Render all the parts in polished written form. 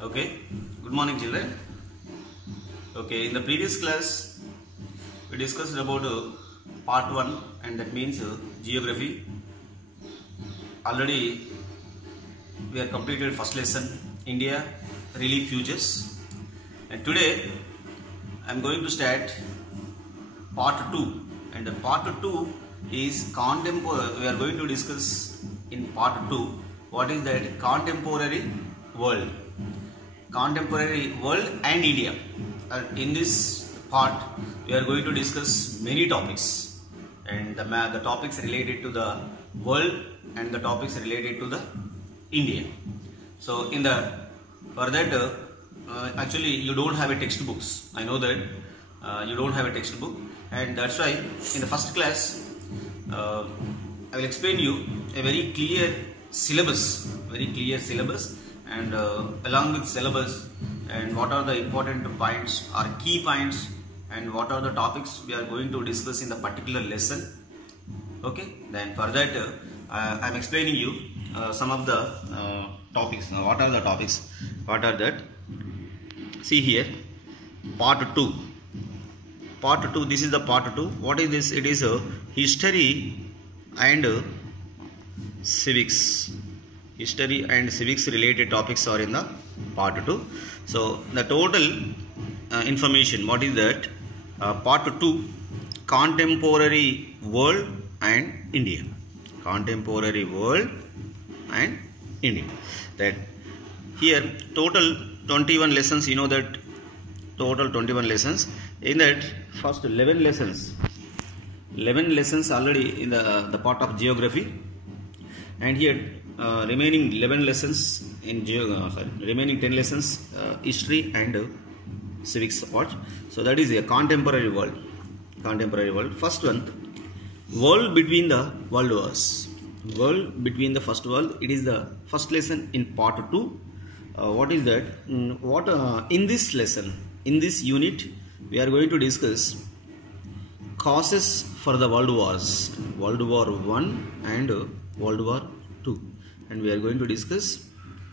Okay, good morning children. Okay, in the previous class we discussed about part 1, and that means geography. Already we have completed first lesson, India, Relief Futures, and today I am going to start part 2, and the part 2 is contemporary. We are going to discuss in part 2 what is that contemporary world. Contemporary world and India. In this part, we are going to discuss many topics, and the topics related to the world and the topics related to the India. So, for that, actually you don't have a textbooks. I know that you don't have a textbook, and that's why in the first class I will explain you a very clear syllabus, and along with syllabus, and what are the important points or key points, and what are the topics we are going to discuss in the particular lesson. Okay, then for that I am explaining you some of the topics. Now, what are the topics? What are that? See here, part 2. Part 2, this is the part 2. What is this? It is history and civics. History and civics related topics are in the part 2. So the total information, what is that? Part 2, contemporary world and India. Contemporary world and India. That here total 21 lessons. You know that total 21 lessons. In that first 11 lessons already in the part of geography, and here remaining 11 lessons in remaining 10 lessons history and civics part. So that is a contemporary world. First one, world between the world wars. World between the first world. It is the first lesson in part 2. What is that? In this lesson, in this unit, we are going to discuss causes for the world wars, World War I and World War II, and we are going to discuss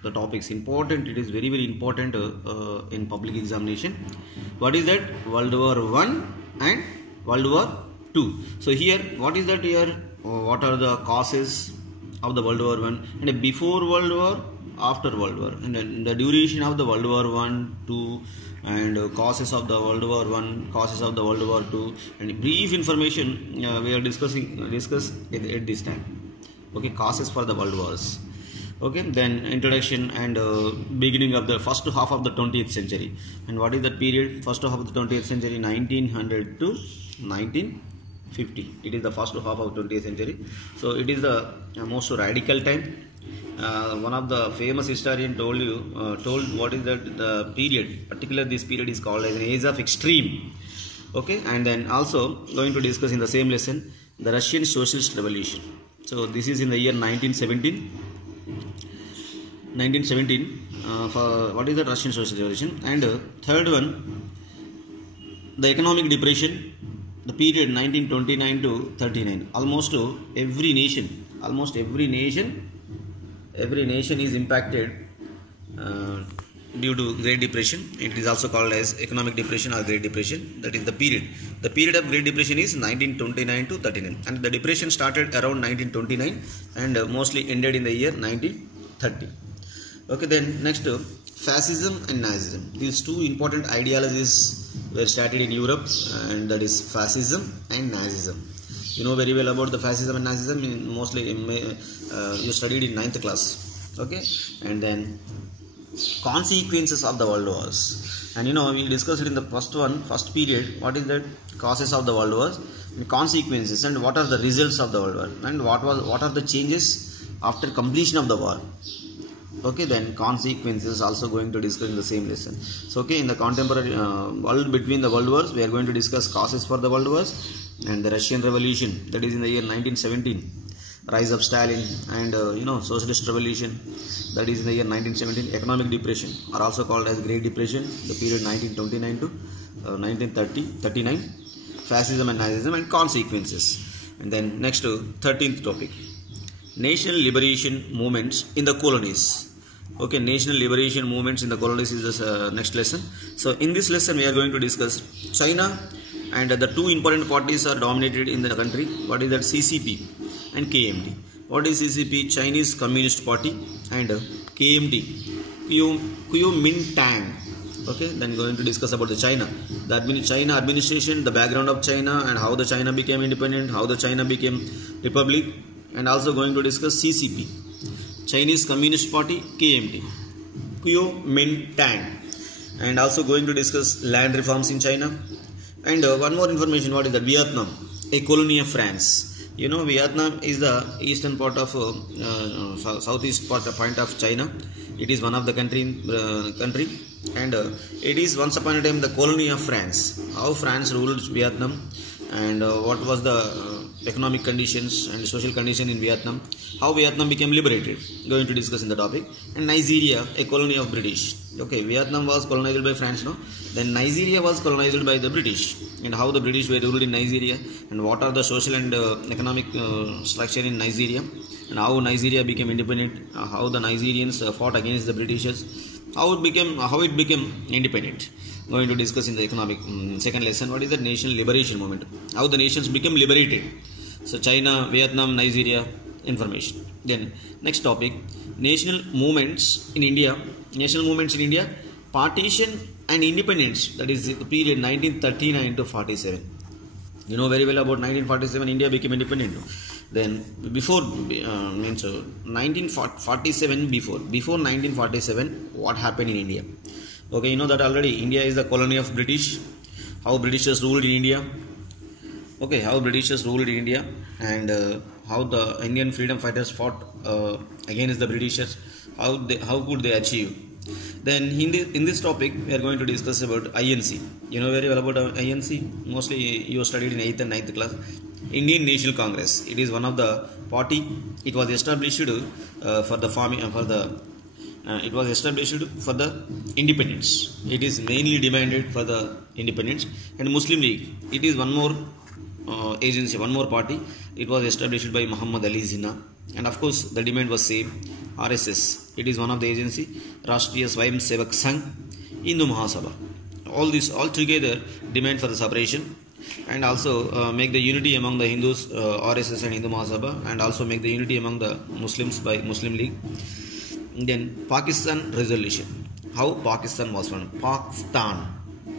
the topics. Important, it is very important in public examination. What is that? World War I and World War II. So here, what is that here? What are the causes of the World War I, and before World War, after World War, and then the duration of the World War I, II, and causes of the World War I, causes of the World War II, and brief information we are discuss at this time. Okay, causes for the world wars. Okay, then introduction and beginning of the first half of the 20th century. And what is that period? First half of the 20th century, 1900 to 1950. It is the first half of 20th century. So it is the most radical time. One of the famous historian told what is that the period, particularly this period is called as an age of extreme. Okay, and then also going to discuss in the same lesson the Russian Socialist Revolution. So this is in the year 1917. For what is the Russian Socialist Revolution? And third one, the economic depression, the period 1929 to 39. Almost every nation is impacted due to Great Depression. It is also called as economic depression or Great Depression. That is the period. The period of Great Depression is 1929 to 39, and the depression started around 1929 and mostly ended in the year 1930. Okay, then next, fascism and Nazism. These two important ideologies were started in Europe, and that is fascism and Nazism. You know very well about the fascism and Nazism. Mostly you studied in 9th class. Okay, and then consequences of the world wars. And we discussed it in the first period. What is that? Causes of the world wars, consequences, and what are the results of the world war, and what are the changes after completion of the war. Okay, then consequences also going to discuss in the same lesson. So okay, in the contemporary world between the world wars, we are going to discuss causes for the world wars and the Russian Revolution, that is in the year 1917. Rise of Stalin and Socialist Revolution, that is in the year 1917. Economic depression, are also called as Great Depression, the period 1929 to 1939. Fascism and Nazism and consequences. And then next 13th topic, national liberation movements in the colonies. Okay, national liberation movements in the colonies is the next lesson. So in this lesson we are going to discuss China, and the two important parties are dominated in the country. What is that? CCP and KMT. What is CCP? Chinese Communist Party, and KMT, Kuomintang. Okay, then going to discuss about the China, China administration, the background of China, and how the China became independent, how the China became republic, and also going to discuss CCP, Chinese Communist Party, KMT, Kuomintang, and also going to discuss land reforms in China. And one more information, what is that? Vietnam, a colony of France. You know, Vietnam is the eastern part of southeast point of China. It is one of the country, and it is once upon a time the colony of France. How France ruled Vietnam, and what was the economic conditions and social condition in Vietnam, how Vietnam became liberated, going to discuss in the topic. And Nigeria, a colony of British. Okay, Vietnam was colonized by France, no? Then Nigeria was colonized by the British, and how the British were ruled in Nigeria, and what are the social and economic structure in Nigeria, and how Nigeria became independent, how the Nigerians fought against the Britishers, how it became independent. Going to discuss in the economic second lesson, what is the national liberation movement, how the nations became liberated. So China, Vietnam, Nigeria, information. Then next topic, national movements in India, partition and independence, that is the period 1939 to 47. You know very well about 1947 India became independent. Then before 1947, before 1947, what happened in India? Okay, you know that already. India is the colony of British. How Britishers ruled in India. Okay, how Britishers ruled in India, and how the Indian freedom fighters fought against the Britishers. How could they achieve? Then in this topic we are going to discuss about INC. You know very well about INC. Mostly you studied in 8th and 9th class. Indian National Congress. It is one of the party. It was established for the farming it was established for the independence. It is mainly demanded for the independence. And Muslim League, it is one more agency, one more party. It was established by Muhammad Ali Jinnah, and of course the demand was same. RSS, it is one of the agency. Rashtriya Swayam Sevak Sangh, Hindu Mahasabha. All together demand for the separation, and also make the unity among the Hindus, RSS and Hindu Mahasabha, and also make the unity among the Muslims by Muslim League. Then Pakistan resolution. How Pakistan was formed? Pakistan,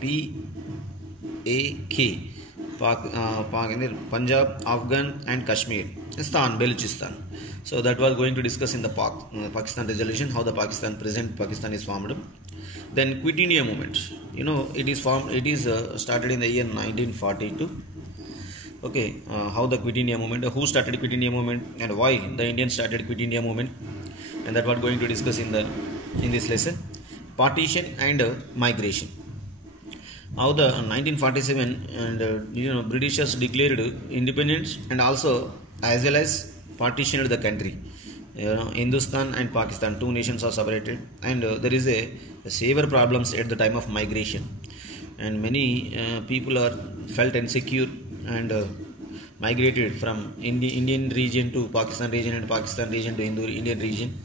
P-A-K, Punjab, Afghan and Kashmir. Stan, Balochistan. So that was going to discuss in the Pakistan resolution, how the present Pakistan is formed. Then Quit India movement. You know, it is started in the year 1942. Okay, how the Quit India movement, who started Quit India movement, and why the Indians started Quit India movement, and that what going to discuss in this lesson. Partition and migration. How the 1947 and Britishers declared independence, and also as well as partitioned the country. Hindustan and Pakistan, two nations are separated, and there is a severe problems at the time of migration, and many people are felt insecure and migrated from Indian region to Pakistan region, and Pakistan region to Indian region.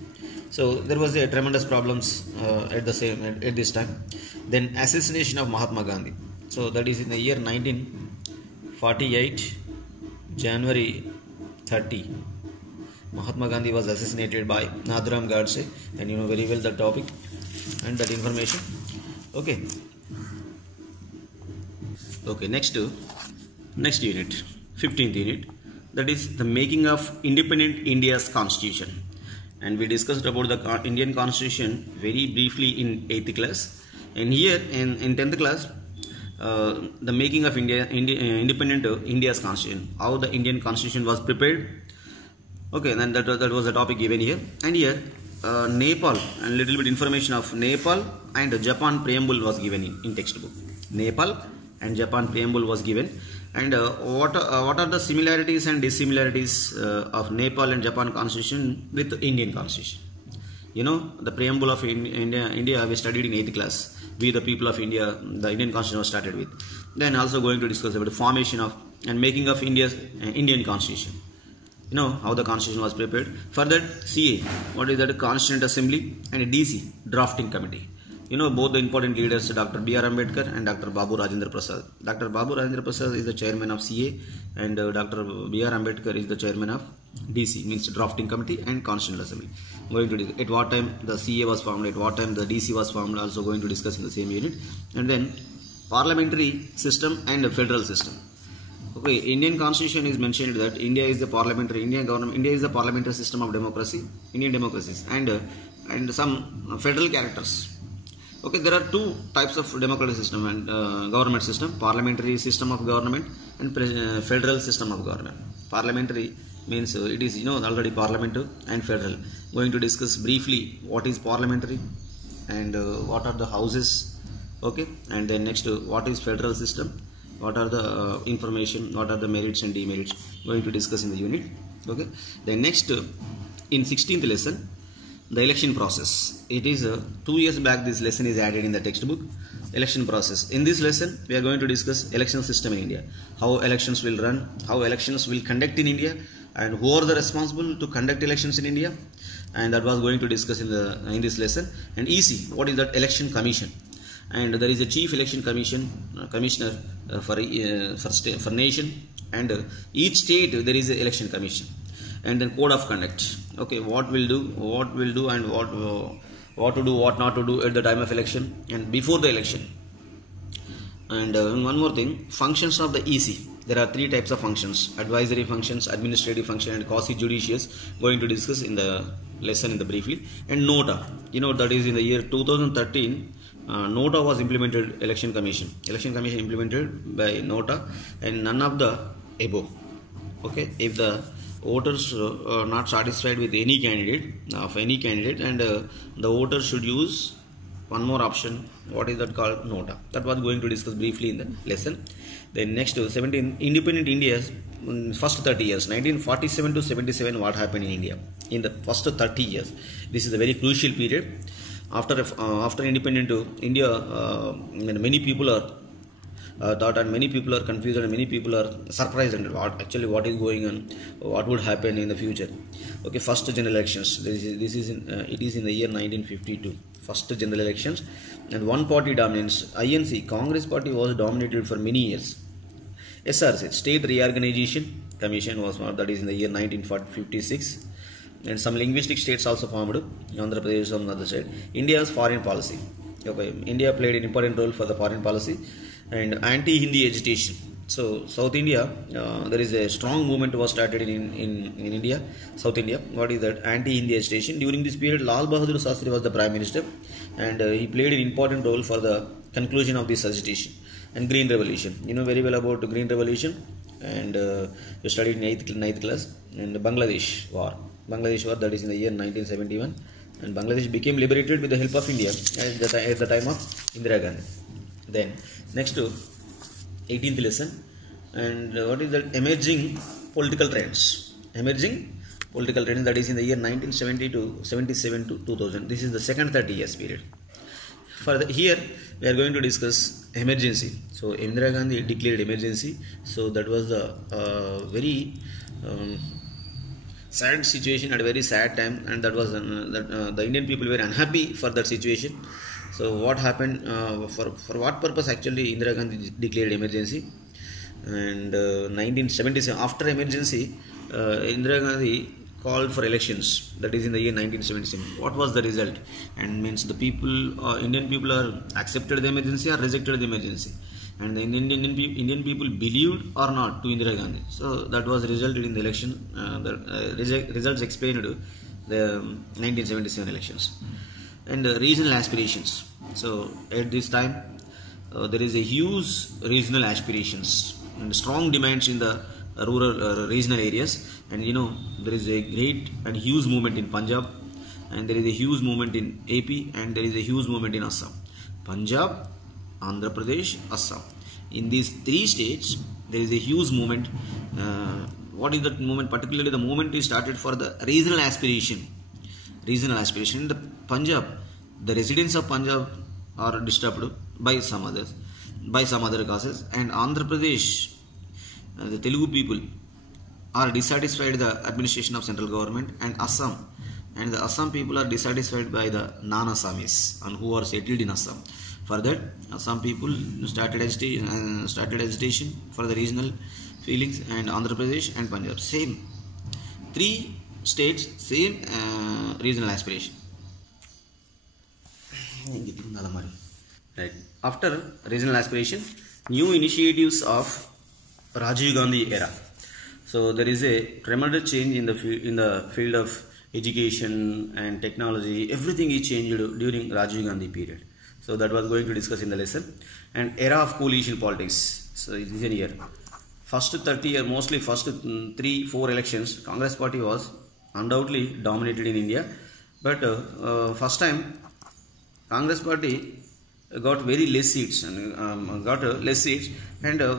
So there was a tremendous problems at this time. Then assassination of Mahatma Gandhi. So that is in the year 1948, January 30. Mahatma Gandhi was assassinated by Nathuram Godse, and you know very well the topic and that information. Okay, next unit, 15th unit, that is the making of independent India's constitution. And we discussed about the Indian constitution very briefly in 8th class, and here in 10th class, the making of independent India's constitution, how the Indian constitution was prepared. Okay, then that was the topic given here. And here Nepal, and little bit information of Nepal and Japan preamble was given in textbook. Nepal and Japan preamble was given, and what are the similarities and dissimilarities of Nepal and Japan constitution with the Indian constitution. You know, the preamble of India we studied in 8th class. We the people of India, the Indian constitution was started with. Then also going to discuss about the formation of and making of India's Indian constitution. You know how the constitution was prepared. For that, CA, what is that? Constituent Assembly, and DC, drafting committee. You know both the important leaders, Dr. B.R. Ambedkar and Dr. Babu Rajendra Prasad. Dr. Babu Rajendra Prasad is the chairman of CA, and Dr. B.R. Ambedkar is the chairman of DC, means drafting committee and Constituent Assembly. Going to at what time the CA was formed, at what time the DC was formed, also going to discuss in the same unit. And then parliamentary system and federal system. Okay, Indian Constitution is mentioned that India is the parliamentary, Indian government, India is the parliamentary system of democracy, Indian democracies, and some federal characters. Okay, there are two types of democratic system and government system: parliamentary system of government and federal system of government. Parliamentary means it is already parliament and federal. Going to discuss briefly what is parliamentary and what are the houses. Okay, and then next what is federal system, what are the information, what are the merits and demerits, going to discuss in the unit. Okay, then next in 16th lesson, the election process. It is 2 years back this lesson is added in the textbook. Election process. In this lesson we are going to discuss election system in India, how elections will run, how elections will conduct in India, and who are the responsible to conduct elections in India, and that was going to discuss in this lesson. And EC, what is that? Election Commission. And there is a chief election commissioner for nation, and each state there is an election commission. And then code of conduct. Okay, what will do, and what to do, what not to do at the time of election and before the election. And one more thing, functions of the EC. There are three types of functions: advisory functions, administrative function, and quasi-judicious. Going to discuss in the lesson briefly. And NOTA, that is in the year 2013. NOTA was implemented. Election Commission implemented by NOTA, and none of the above. Okay, if the voters are not satisfied with any candidate and the voters should use one more option. What is that called? NOTA. That was going to discuss briefly in the lesson. Then next 17, independent India's first 30 years, 1947 to 77. What happened in India in the first 30 years? This is a very crucial period. After independent India, many people are thought, and many people are confused, and many people are surprised and what is going on, what would happen in the future. Okay, first general elections. It is in the year 1952. First general elections, and one party dominance. INC, Congress party, was dominated for many years. SRC, State Reorganization Commission, was formed. That is in the year 1956. And some linguistic states also formed. Andhra Pradesh on the other side. India's foreign policy. Okay, India played an important role for the foreign policy. And anti-Hindi agitation. So South India, there is a strong movement was started in India, South India. What is that? Anti-Hindi agitation. During this period, Lal Bahadur Shastri was the Prime Minister, and he played an important role for the conclusion of this agitation. And Green Revolution. You know very well about the Green Revolution, and you studied in 9th class. And Bangladesh War, that is in the year 1971, and Bangladesh became liberated with the help of India at the time of Indira Gandhi. Then next to 18th lesson, and what is that? Emerging political trends. That is in the year 1970 to 77 to 2000. This is the second 30 years period. Here we are going to discuss emergency. So Indira Gandhi declared emergency. So that was the very sad situation at a very sad time, and that was the Indian people were unhappy for that situation. So what happened? For what purpose actually Indira Gandhi declared emergency? And 1977, after emergency, Indira Gandhi called for elections. That is in the year 1977. What was the result? And means the people, Indian people, are accepted the emergency or rejected the emergency. And the Indian people believed or not to Indira Gandhi. So that was resulted in the election. The results explained the 1977 elections. And regional aspirations. So at this time, there is a huge regional aspirations and strong demands in the rural regional areas. And there is a great and huge movement in Punjab, and there is a huge movement in AP, and there is a huge movement in Assam. Punjab, Andhra Pradesh, Assam. In these three states, there is a huge movement. What is that movement? Particularly, the movement is started for the regional aspiration. In the Punjab, the residents of Punjab are disturbed by some other causes, and Andhra Pradesh, the Telugu people, are dissatisfied the administration of central government, and Assam, and the Assam people are dissatisfied by the non-Assamese and who are settled in Assam. For that, some people started agitation for the regional feelings, and Andhra Pradesh and Punjab, same 3 states, same regional aspiration. Right. After regional aspiration, new initiatives of Rajiv Gandhi era. So there is a tremendous change in the field of education and technology. Everything is changed during Rajiv Gandhi period. So that was going to discuss in the lesson. And era of coalition politics. So it is a year. First 30 years, mostly first 3-4 elections, Congress party was undoubtedly dominated in India. But first time, Congress party got very less seats and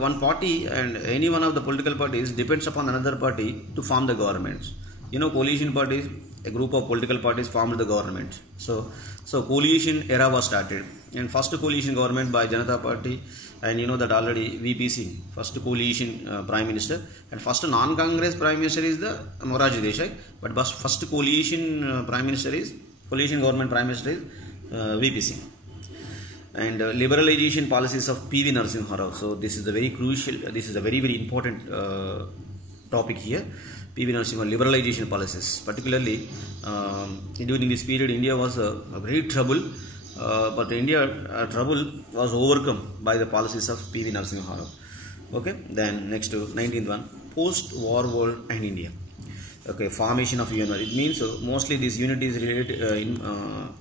one party and any one of the political parties depends upon another party to form the governments. You know, coalition parties, a group of political parties formed the government. So coalition era was started, and first coalition government by Janata Party, and you know that already VP Singh, first coalition prime minister, and first non-Congress prime minister is the Morarji Desai, but first coalition prime minister is coalition government prime minister is VP Singh. And liberalization policies of PV Narasimha Rao. So this is a very crucial, this is a very important topic here. PV Narasimha liberalization policies, particularly during this period, India was a great trouble, but India trouble was overcome by the policies of PV Narasimha Rao. Okay, then next to 19th one, post-war world and India. Okay, formation of UN. It means mostly this unit is related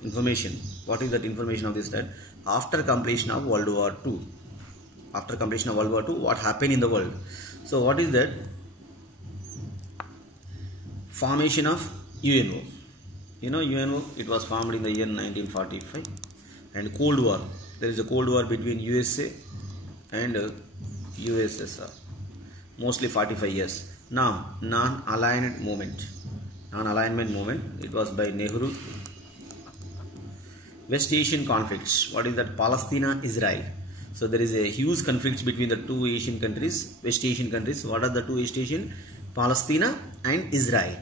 information. What is that information of this? That after completion of World War II, what happened in the world? So what is that? Formation of UNO. You know, UNO, it was formed in the year 1945. And Cold War. There is a Cold War between USA and USSR. Mostly 45 years. Now, non-alignment movement. It was by Nehru. West Asian conflicts. What is that? Palestine, Israel. So there is a huge conflict between the two Asian countries, West Asian countries. What are the two West Asian? Palestine and Israel.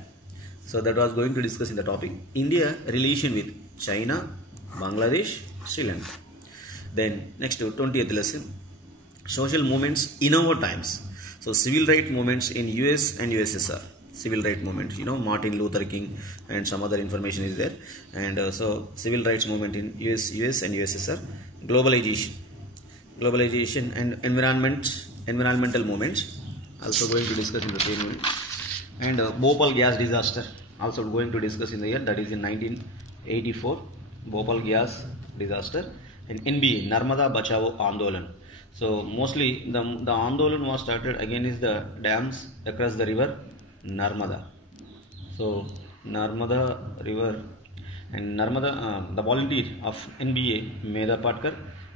So that was going to discuss in the topic. India relation with China, Bangladesh, Sri Lanka. Then next to 20th lesson, social movements in our times. So civil rights movements in US and USSR. Civil rights movement, you know, Martin Luther King and some other information is there. And so civil rights movement in US and USSR. Globalization and environmental movements. Also going to discuss in the same way. And Bhopal gas disaster. Also going to discuss in the year, that is in 1984. Bhopal gas disaster. And NBA, Narmada Bachao Andolan. So mostly the Andolan was started against the dams across the river Narmada. So Narmada river and Narmada, the volunteer of NBA, Medha Patkar,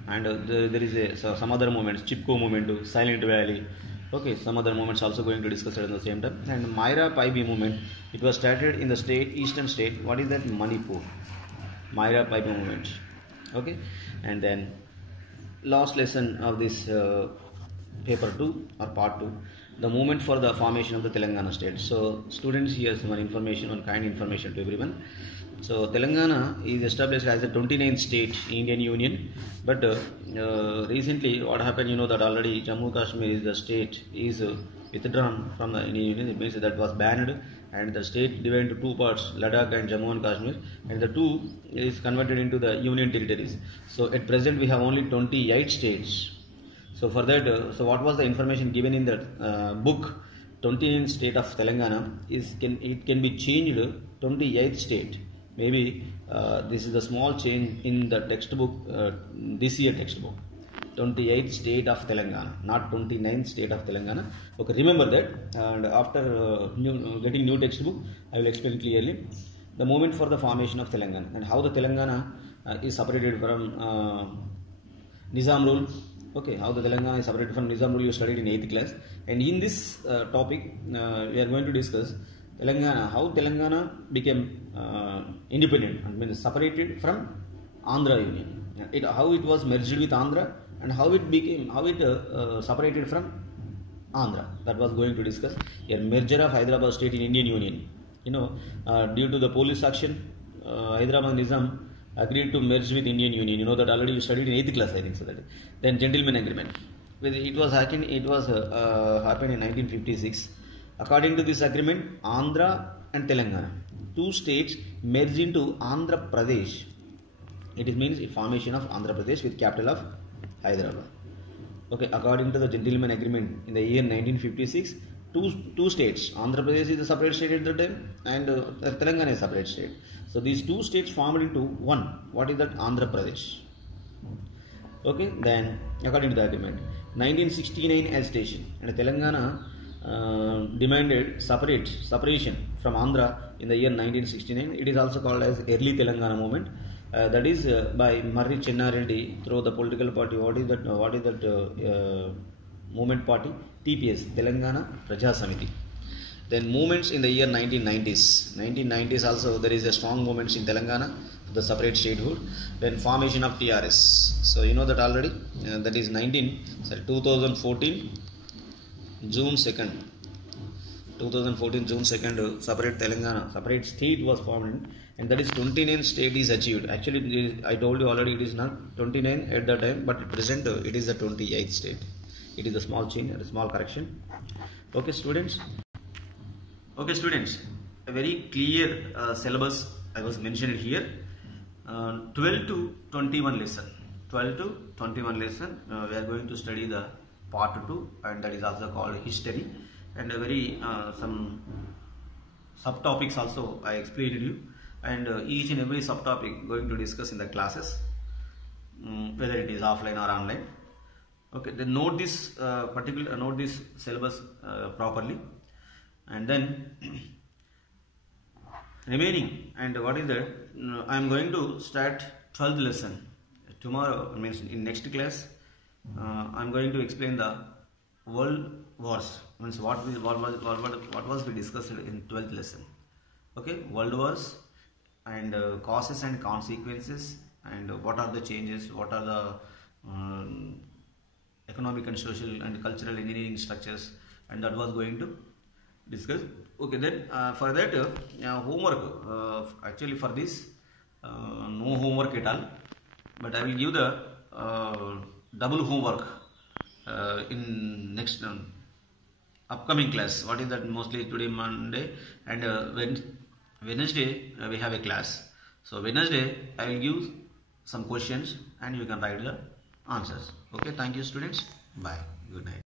and there is some other movements, Chipko movement, Silent Valley. Okay, some other movements also going to discuss it at the same time. And Myra Paibi movement, it was started in the eastern state. What is that? Manipur. Myra Paibi movement. Okay, and then last lesson of this paper 2 or part 2, the movement for the formation of the Telangana state. So students, here some information on kind information to everyone. So Telangana is established as the 29th state in Indian Union, but recently what happened, you know that already Jammu Kashmir is the state is withdrawn from the Indian Union. It means that was banned, and the state divided into 2 parts, Ladakh and Jammu and Kashmir, and the 2 is converted into the union territories. So at present we have only 28 states. So for that, so what was the information given in that book, 29th state of Telangana, it can be changed 28th state. Maybe this is a small change in the textbook, this year textbook. 28th state of Telangana, not 29th state of Telangana. Okay, remember that. And after getting new textbook, I will explain clearly the moment for the formation of Telangana and how the Telangana is separated from Nizam rule. Okay, how the Telangana is separated from Nizam rule, you studied in 8th class. And in this topic, we are going to discuss Telangana, how Telangana became independent, I mean separated from Andhra Union. How it was merged with Andhra, and how it became, how it separated from Andhra. That was going to discuss a merger of Hyderabad state in Indian Union. Due to the police action, Hyderabad Nizam agreed to merge with Indian Union. You know that already you studied in 8th class, I think so. Then gentleman agreement. It was happened in 1956. According to this agreement, Andhra and Telangana, two states merged into Andhra Pradesh. It means a formation of Andhra Pradesh with capital of Hyderabad. Okay, according to the gentleman agreement in the year 1956, two states, Andhra Pradesh is a separate state at the time, and Telangana is a separate state. So these two states formed into one. What is that? Andhra Pradesh. Okay, then according to the agreement, 1969 agitation, and Telangana demanded separation from Andhra in the year 1969. It is also called as early Telangana movement. That is by Marri Chennareddy through the political party. What is that movement party? TPS, Telangana Praja Samiti. Then movements in the year 1990s. 1990s also there is a strong movements in Telangana, the separate statehood. Then formation of TRS. So you know that already. That is 2014 June 2nd. 2014 June 2nd, separate Telangana, separate state was formed, and that is 29 state is achieved. Actually, I told you already, it is not 29 at the time, but at present it is the 28th state. It is a small change and a small correction. Okay, students. Okay, students. A very clear syllabus I was mentioned here. 12 to 21 lesson. 12 to 21 lesson. We are going to study the part 2, and that is also called history. And a very some subtopics also I explained to you, and each and every subtopic going to discuss in the classes, whether it is offline or online. Okay, then note this note this syllabus properly, and then remaining, and what is that? I am going to start 12th lesson tomorrow. Means in next class, I am going to explain the world wars. Means what was we discussed in 12th lesson. Okay, world wars and causes and consequences, and what are the changes, what are the economic and social and cultural engineering structures, and that was going to discuss. Okay, then for that homework, actually for this no homework at all, but I will give the double homework in next upcoming class. What is that? Mostly today Monday, and Wednesday we have a class. So Wednesday I will give some questions and you can write the answers. Okay, thank you students. Bye. Good night.